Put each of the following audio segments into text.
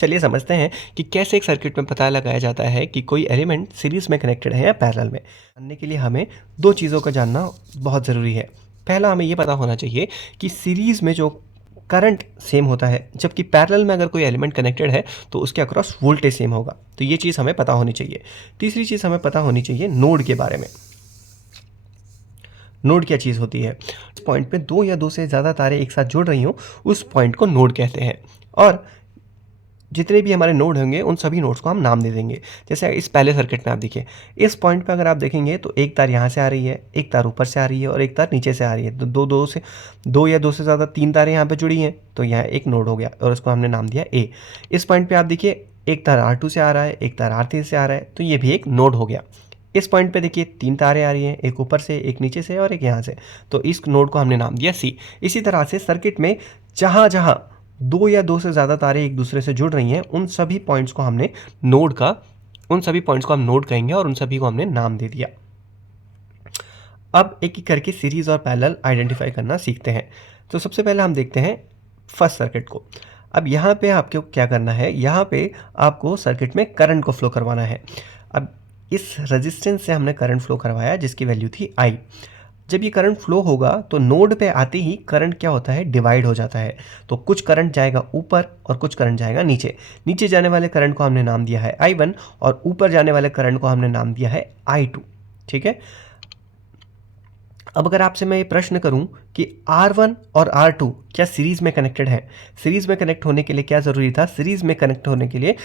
चलिए समझते हैं कि कैसे एक सर्किट में पता लगाया जाता है कि कोई एलिमेंट सीरीज में कनेक्टेड है या पैरेलल में। जानने के लिए हमें दो चीज़ों का जानना बहुत ज़रूरी है। पहला, हमें ये पता होना चाहिए कि सीरीज में जो करंट सेम होता है, जबकि पैरेलल में अगर कोई एलिमेंट कनेक्टेड है तो उसके अक्रॉस वोल्टेज सेम होगा। तो ये चीज़ हमें पता होनी चाहिए। तीसरी चीज़ हमें पता होनी चाहिए नोड के बारे में। नोड क्या चीज़ होती है? इस पॉइंट पे दो या दो से ज़्यादा तारे एक साथ जुड़ रही हों, उस पॉइंट को नोड कहते हैं। और जितने भी हमारे नोड होंगे उन सभी नोड्स को हम नाम दे देंगे। जैसे इस पहले सर्किट में आप देखिए, इस पॉइंट पे अगर आप देखेंगे तो एक तार यहाँ से आ रही है, एक तार ऊपर से आ रही है और एक तार नीचे से आ रही है। तो दो या दो से ज़्यादा तीन तारें यहाँ पे जुड़ी हैं, तो यहाँ एक नोड हो गया और उसको हमने नाम दिया ए। इस पॉइंट पे आप देखिए, एक तार R2 से आ रहा है, एक तार R3 से आ रहा है, तो ये भी एक नोड हो गया। इस पॉइंट पे देखिए, तीन तारें आ रही हैं, एक ऊपर से, एक नीचे से और एक यहाँ से, तो इस नोड को हमने नाम दिया सी। इसी तरह से सर्किट में जहाँ जहाँ दो या दो से ज़्यादा तारें एक दूसरे से जुड़ रही हैं, उन सभी पॉइंट्स को हम नोड कहेंगे और उन सभी को हमने नाम दे दिया। अब एक एक करके सीरीज और पैरेलल आइडेंटिफाई करना सीखते हैं। तो सबसे पहले हम देखते हैं फर्स्ट सर्किट को। अब यहाँ पे आपको क्या करना है, यहाँ पे आपको सर्किट में करंट को फ्लो करवाना है। अब इस रेजिस्टेंस से हमने करंट फ्लो करवाया जिसकी वैल्यू थी I। जब ये करंट फ्लो होगा तो नोड पे आते ही करंट क्या होता है, डिवाइड हो जाता है। तो कुछ करंट जाएगा ऊपर और कुछ करंट जाएगा नीचे। नीचे जाने वाले करंट को हमने नाम दिया है I1 और ऊपर जाने वाले करंट को हमने नाम दिया है I2। ठीक है। अब अगर आपसे मैं ये प्रश्न करूं कि R1 और R2 क्या सीरीज में कनेक्टेड है? सीरीज में कनेक्ट होने के लिए क्या ज़रूरी था? सीरीज में कनेक्ट होने के लिए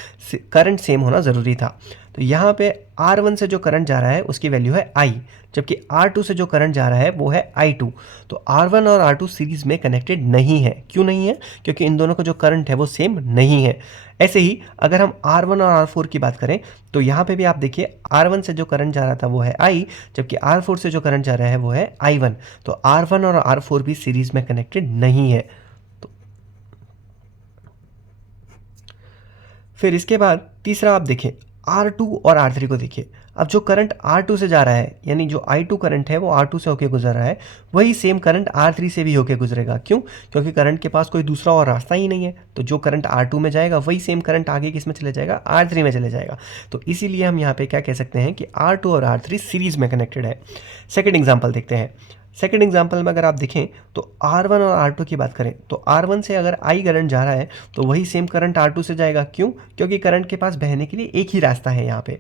करंट सेम होना ज़रूरी था। तो यहाँ पे R1 से जो करंट जा रहा है उसकी वैल्यू है I, जबकि R2 से जो करंट जा रहा है वो है I2। तो R1 और R2 सीरीज में कनेक्टेड नहीं है। क्यों नहीं है? क्योंकि इन दोनों का जो करंट है वो सेम नहीं है। ऐसे ही अगर हम R1 और R4 की बात करें तो यहाँ पे भी आप देखिए, R1 से जो करंट जा रहा था वो है I, जबकि R4 से जो करंट जा रहा है वो है I1। तो R1 और R4 भी सीरीज में कनेक्टेड नहीं है। तो फिर इसके बाद तीसरा आप देखें, R2 और R3 को देखिए। अब जो करंट R2 से जा रहा है, यानी जो I2 करंट है वो R2 से होकर गुजर रहा है, वही सेम करंट R3 से भी होकर गुजरेगा। क्यों? क्योंकि करंट के पास कोई दूसरा और रास्ता ही नहीं है। तो जो करंट R2 में जाएगा वही सेम करंट आगे किस में चले जाएगा, R3 में चले जाएगा। तो इसीलिए हम यहाँ पे क्या कह सकते हैं कि R2 और R3 सीरीज में कनेक्टेड है। सेकेंड एग्जाम्पल देखते हैं। सेकेंड एग्जाम्पल में अगर आप देखें तो R1 और R2 की बात करें तो R1 से अगर I करंट जा रहा है तो वही सेम करंट R2 से जाएगा। क्यों? क्योंकि करंट के पास बहने के लिए एक ही रास्ता है। यहाँ पे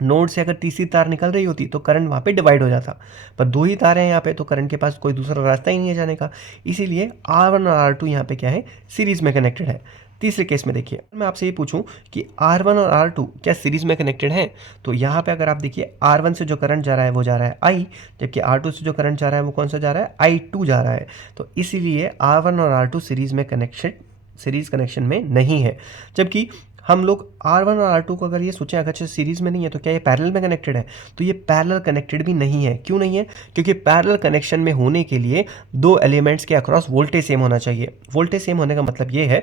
नोड से अगर तीसरी तार निकल रही होती तो करंट वहाँ पे डिवाइड हो जाता, पर दो ही तार हैं यहाँ पे, तो करंट के पास कोई दूसरा रास्ता ही नहीं है जाने का। इसीलिए R1 और R2 यहाँ पे क्या है, सीरीज में कनेक्टेड है। तीसरे केस में देखिए, मैं आपसे ये पूछूं कि R1 और R2 क्या सीरीज में कनेक्टेड है, तो यहाँ पे अगर आप देखिए, R1 से जो करंट जा रहा है वो जा रहा है I, जबकि R2 से जो करंट जा रहा है वो कौन सा जा रहा है, I2 जा रहा है। तो इसीलिए R1 और R2 सीरीज कनेक्शन में नहीं है। जबकि हम लोग R1 और R2 को अगर ये सोचें, अगर सीरीज में नहीं है तो क्या ये पैरेलल में कनेक्टेड है, तो ये पैरेलल कनेक्टेड भी नहीं है। क्यों नहीं है? क्योंकि पैरेलल कनेक्शन में होने के लिए दो एलिमेंट्स के अक्रॉस वोल्टेज सेम होना चाहिए। वोल्टेज सेम होने का मतलब ये है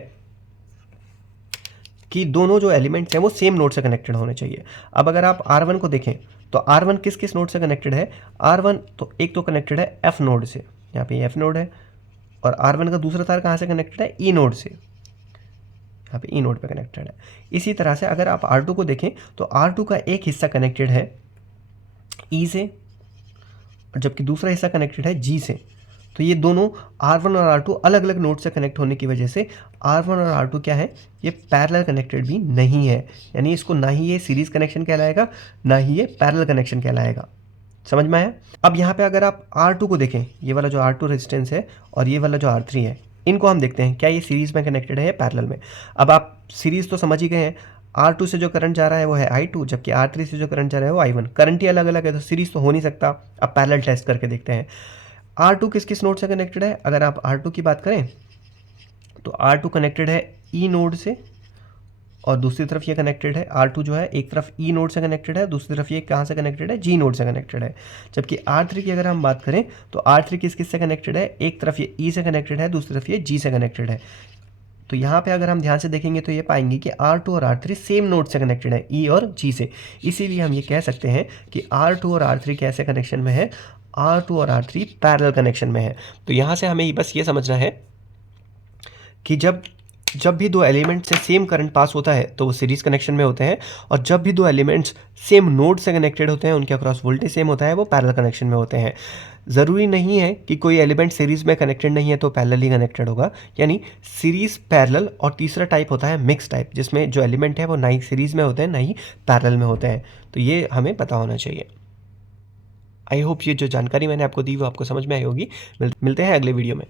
कि दोनों जो एलिमेंट्स हैं वो सेम नोड से कनेक्टेड होने चाहिए। अब अगर आप R1 को देखें तो R1 किस किस नोड से कनेक्टेड है? R1 तो एक तो कनेक्टेड है F नोड से, यहाँ पे F नोड है, और R1 का दूसरा तार कहाँ से कनेक्टेड है, E नोड से, यहाँ पे ई नोड पे कनेक्टेड है। इसी तरह से अगर आप R2 को देखें तो R2 का एक हिस्सा कनेक्टेड है E से, जबकि दूसरा हिस्सा कनेक्टेड है G से। तो ये दोनों R1 और R2 अलग अलग नोड से कनेक्ट होने की वजह से R1 और R2 क्या है, ये पैरेलल कनेक्टेड भी नहीं है। यानी इसको ना ही ये सीरीज कनेक्शन कहलाएगा, ना ही ये पैरेलल कनेक्शन कहलाएगा। समझ में आया? अब यहाँ पे अगर आप R2 को देखें, ये वाला जो R2 रेजिस्टेंस है और ये वाला जो R3 है, इनको हम देखते हैं क्या ये सीरीज में कनेक्टेड है या पैरेलल में। अब आप सीरीज तो समझ ही गए हैं, R2 से जो करंट जा रहा है वो है I2, जबकि R3 से जो करंट जा रहा है वो I1। करंट ही अलग अलग है तो सीरीज तो हो नहीं सकता। अब पैरेलल टेस्ट करके देखते हैं R2 किस किस नोड से कनेक्टेड है। अगर आप R2 की बात करें तो R2 कनेक्टेड है E नोड से, और दूसरी तरफ ये कनेक्टेड है, R2 जो है एक तरफ E नोड से कनेक्टेड है, दूसरी तरफ ये कहाँ से कनेक्टेड है, G नोड से कनेक्टेड है। जबकि R3 की अगर हम बात करें तो R3 किस किस से कनेक्टेड है, एक तरफ ये E से कनेक्टेड है, दूसरी तरफ ये G से कनेक्टेड है। तो यहाँ पे अगर हम ध्यान से देखेंगे तो ये पाएंगे कि R2 और R3 सेम नोड से कनेक्टेड है, E और G से। इसीलिए हम ये कह सकते हैं कि R2 और R3 कैसे कनेक्शन में है, R2 और R3 पैरेलल कनेक्शन में है। तो यहाँ से हमें बस ये समझना है कि जब जब भी दो एलिमेंट से सेम करंट पास होता है तो वो सीरीज कनेक्शन में होते हैं, और जब भी दो एलिमेंट्स सेम नोड से कनेक्टेड होते हैं, उनके अक्रॉस वोल्टेज सेम होता है, वो पैरेलल कनेक्शन में होते हैं। ज़रूरी नहीं है कि कोई एलिमेंट सीरीज में कनेक्टेड नहीं है तो पैरेलली कनेक्टेड होगा, यानी सीरीज पैरेलल, और तीसरा टाइप होता है मिक्स टाइप, जिसमें जो एलिमेंट है वो ना ही सीरीज में होते हैं ना ही पैरेलल में होते हैं। तो ये हमें पता होना चाहिए। आई होप ये जो जानकारी मैंने आपको दी वो आपको समझ में आई होगी। मिलते हैं अगले वीडियो में।